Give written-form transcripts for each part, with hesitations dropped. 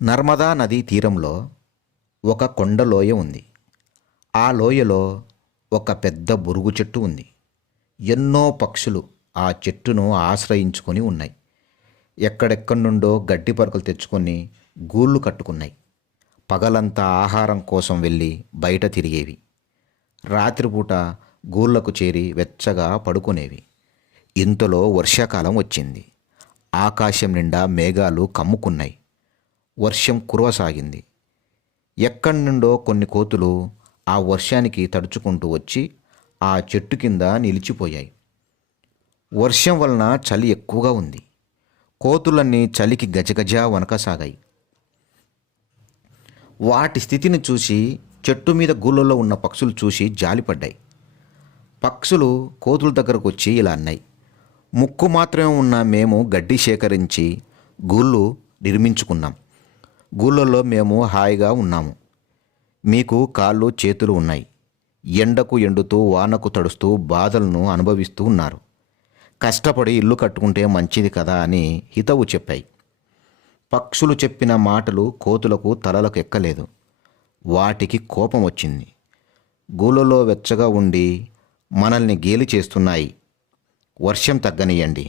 నర్మదా నదీ తీరంలో ఒక కొండ లోయ ఉంది. ఆ లోయలో ఒక పెద్ద బురుగు చెట్టు ఉంది. ఎన్నో పక్షులు ఆ చెట్టును ఆశ్రయించుకొని ఉన్నాయి. ఎక్కడెక్కడి నుండో గడ్డి పరకలు తెచ్చుకొని గూళ్ళు కట్టుకున్నాయి. పగలంతా ఆహారం కోసం వెళ్ళి బయట తిరిగేవి. రాత్రిపూట గూళ్ళకు చేరి వెచ్చగా పడుకునేవి. ఇంతలో వర్షాకాలం వచ్చింది. ఆకాశం నిండా మేఘాలు కమ్ముకున్నాయి. వర్షం కురవసాగింది. ఎక్కడి నుండో కొన్ని కోతులు ఆ వర్షానికి తడుచుకుంటూ వచ్చి ఆ చెట్టు కింద నిలిచిపోయాయి. వర్షం వలన చలి ఎక్కువగా ఉంది. కోతులన్నీ చలికి గజగజ వనకసాగాయి. వాటి స్థితిని చూసి చెట్టు మీద గూళ్ళలో ఉన్న పక్షులు చూసి జాలిపడ్డాయి. పక్షులు కోతుల దగ్గరకు వచ్చి ఇలా అన్నాయి: ముక్కు మాత్రమే ఉన్న మేము గడ్డి సేకరించి గూళ్ళు నిర్మించుకున్నాం. గూళ్ళల్లో మేము హాయిగా ఉన్నాము. మీకు కాళ్ళు చేతులు ఉన్నాయి. ఎండకు ఎండుతూ వానకు తడుస్తూ బాధలను అనుభవిస్తూ ఉన్నారు. కష్టపడి ఇల్లు కట్టుకుంటే మంచిది కదా అని హితవు చెప్పాయి. పక్షులు చెప్పిన మాటలు కోతులకు తలలకు ఎక్కలేదు. వాటికి కోపం వచ్చింది. గూళ్ళలో వెచ్చగా ఉండి మనల్ని గేలి చేస్తున్నాయి. వర్షం తగ్గనియండి,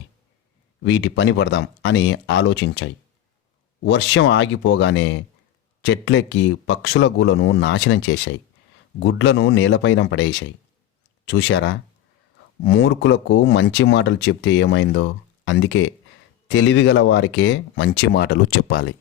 వీటి పని పడదాం అని ఆలోచించాయి. వర్షం ఆగిపోగానే చెట్లెక్కి పక్షుల గూళ్ళను నాశనం చేశాయి. గుడ్లను నేలపైన పడేశాయి. చూశారా, మూర్ఖులకు మంచి మాటలు చెప్తే ఏమైందో. అందుకే తెలివిగల వారికే మంచి మాటలు చెప్పాలి.